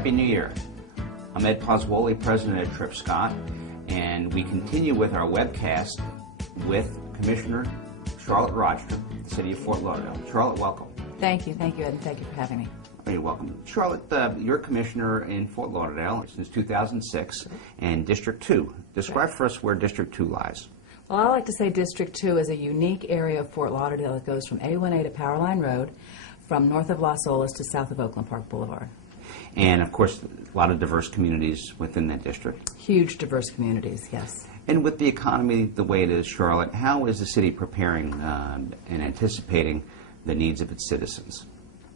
Happy New Year. I'm Ed Pozzuoli, president of TrippScott, and we continue with our webcast with Commissioner Charlotte Rodstrom, the City of Fort Lauderdale. Charlotte, welcome. Thank you, Ed, and thank you for having me. You're welcome. Charlotte, you're Commissioner in Fort Lauderdale since 2006 and District 2. Describe for us where District 2 lies. Well, I like to say District 2 is a unique area of Fort Lauderdale that goes from A1A to Powerline Road, from north of Las Olas to south of Oakland Park Boulevard. And, of course, a lot of diverse communities within that district. Huge diverse communities, yes. And with the economy the way it is, Charlotte, how is the city preparing and anticipating the needs of its citizens?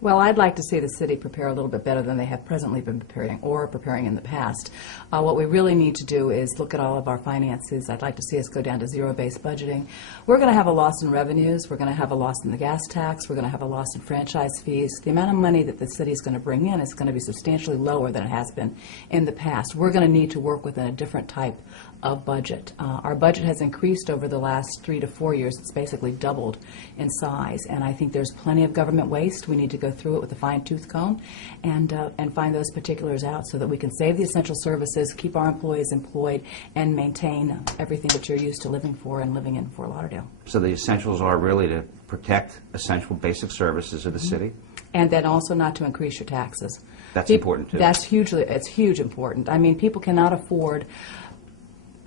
Well, I'd like to see the city prepare a little bit better than they have presently been preparing or preparing in the past. What we really need to do is look at all of our finances. I'd like to see us go down to zero-based budgeting. We're going to have a loss in revenues. We're going to have a loss in the gas tax. We're going to have a loss in franchise fees. The amount of money that the city is going to bring in is going to be substantially lower than it has been in the past. We're going to need to work within a different type of budget. Our budget has increased over the last 3 to 4 years. It's basically doubled in size, and I think there's plenty of government waste. We need to go through it with a fine-tooth comb and find those particulars out so that we can save the essential services, keep our employees employed, and maintain everything that you're used to living for and living in Fort Lauderdale. So the essentials are really to protect essential basic services of the city? And then also not to increase your taxes. That's important, too. It's huge important. I mean, people cannot afford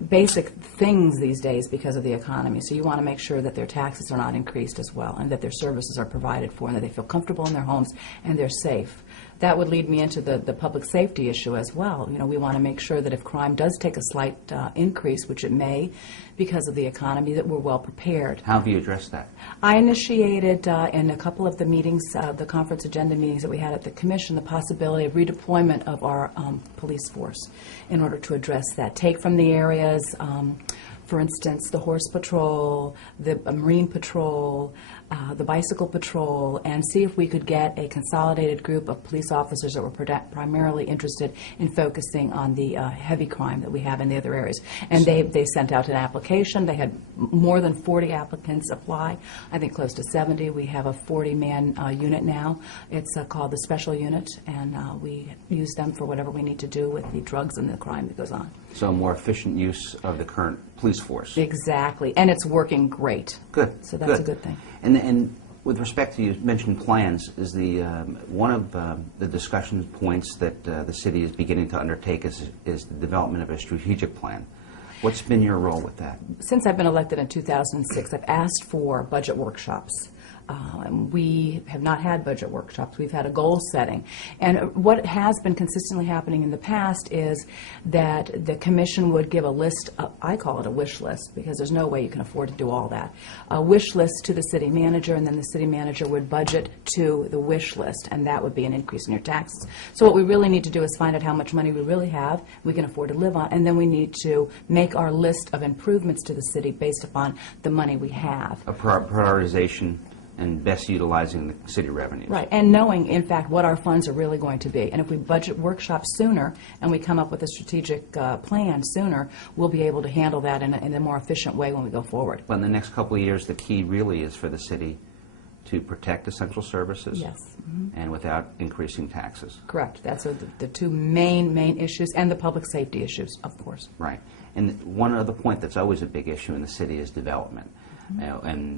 basic things these days because of the economy. So you want to make sure that their taxes are not increased as well, and that their services are provided for, and that they feel comfortable in their homes and they're safe. That would lead me into the public safety issue as well. You know, we want to make sure that if crime does take a slight increase, which it may because of the economy, that we're well prepared. How have you addressed that? I initiated in a couple of the meetings, the conference agenda meetings that we had at the Commission, the possibility of redeployment of our police force in order to address that. Take from the areas, for instance, the horse patrol, the marine patrol, the bicycle patrol, and see if we could get a consolidated group of police officers that were primarily interested in focusing on the heavy crime that we have in the other areas. And they sent out an application. They had more than 40 applicants apply, I think close to 70. We have a 40-man unit now. It's called the Special Unit, and we use them for whatever we need to do with the drugs and the crime that goes on. So a more efficient use of the current police force. Exactly, and it's working great. Good. So that's a good thing. And with respect to, you mentioned plans, is the one of the discussion points that the city is beginning to undertake is the development of a strategic plan. What's been your role with that? Since I've been elected in 2006, I've asked for budget workshops. And we have not had budget workshops. We've had a goal setting. And what has been consistently happening in the past is that the Commission would give a list, I call it a wish list, because there's no way you can afford to do all that, a wish list to the city manager, and then the city manager would budget to the wish list, and that would be an increase in your taxes. So what we really need to do is find out how much money we really have, we can afford to live on, and then we need to make our list of improvements to the city based upon the money we have. A prioritization and best utilizing the city revenues. Right, and knowing, in fact, what our funds are really going to be. And if we budget workshops sooner and we come up with a strategic plan sooner, we'll be able to handle that in a more efficient way when we go forward. Well, in the next couple of years, the key really is for the city to protect essential services. Yes. Mm-hmm. And without increasing taxes. Correct. That's the two main issues, and the public safety issues, of course. Right. And one other point that's always a big issue in the city is development.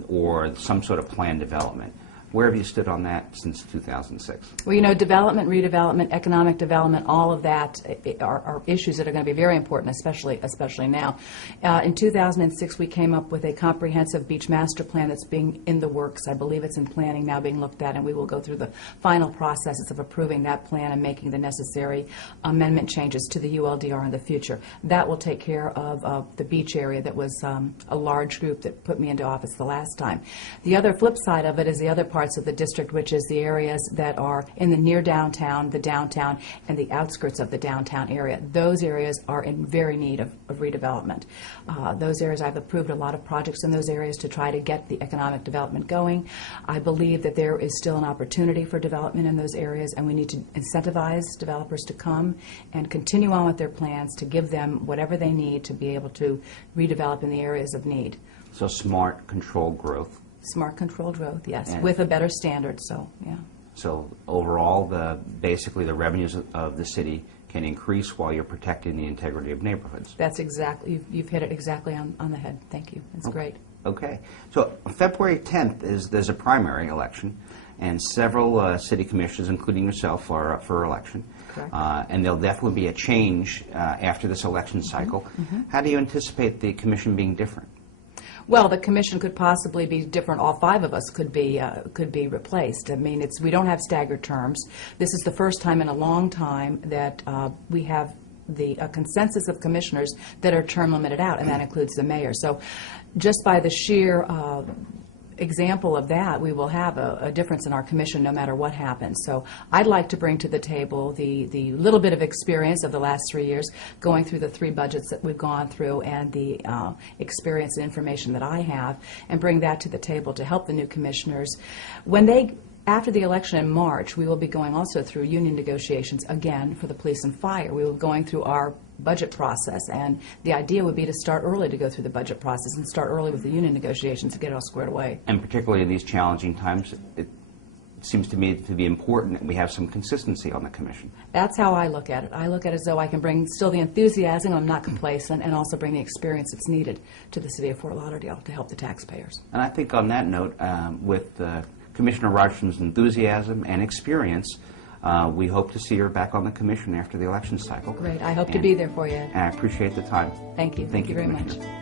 Or some sort of planned development. Where have you stood on that since 2006? Well, you know, development, redevelopment, economic development, all of that are issues that are going to be very important, especially now. In 2006, we came up with a comprehensive beach master plan that's being in the works. I believe it's in planning now, being looked at, and we will go through the final processes of approving that plan and making the necessary amendment changes to the ULDR in the future. That will take care of the beach area that was a large group that put me into office the last time. The other flip side of it is the other parts of the district, which is the areas that are in the near downtown, the downtown, and the outskirts of the downtown area. Those areas are in very need of redevelopment. Those areas, I've approved a lot of projects in those areas to try to get the economic development going. I believe that there is still an opportunity for development in those areas, and we need to incentivize developers to come and continue on with their plans to give them whatever they need to be able to redevelop in the areas of need. So smart, controlled growth. Smart, controlled growth, yes, with a better standard, so, yeah. So overall, basically the revenues of the city can increase while you're protecting the integrity of neighborhoods. That's exactly, you've hit it exactly on the head. Thank you. That's great. Okay. So February 10th there's a primary election, and several city commissioners, including yourself, are up for election. Correct. And there'll definitely be a change after this election cycle. How do you anticipate the commission being different? Well, the commission could possibly be different. All 5 of us could be replaced. I mean, we don't have staggered terms. This is the first time in a long time that we have the consensus of commissioners that are term limited out, and that includes the mayor. So just by the sheer example of that, we will have a difference in our commission no matter what happens. So I'd like to bring to the table the little bit of experience of the last 3 years, going through the 3 budgets that we've gone through, and the experience and information that I have, and bring that to the table to help the new commissioners. After the election in March, we will be going also through union negotiations again for the police and fire. We will be going through our budget process, and the idea would be to start early to go through the budget process and start early with the union negotiations to get it all squared away. And particularly in these challenging times, it seems to me to be important that we have some consistency on the commission. That's how I look at it. I look at it as though I can bring still the enthusiasm, I'm not complacent, and also bring the experience that's needed to the city of Fort Lauderdale to help the taxpayers. And I think on that note, with Commissioner Rodstrom's enthusiasm and experience, we hope to see her back on the commission after the election cycle. Great. I hope to be there for you. And I appreciate the time. Thank you. Thank you very Commissioner. much.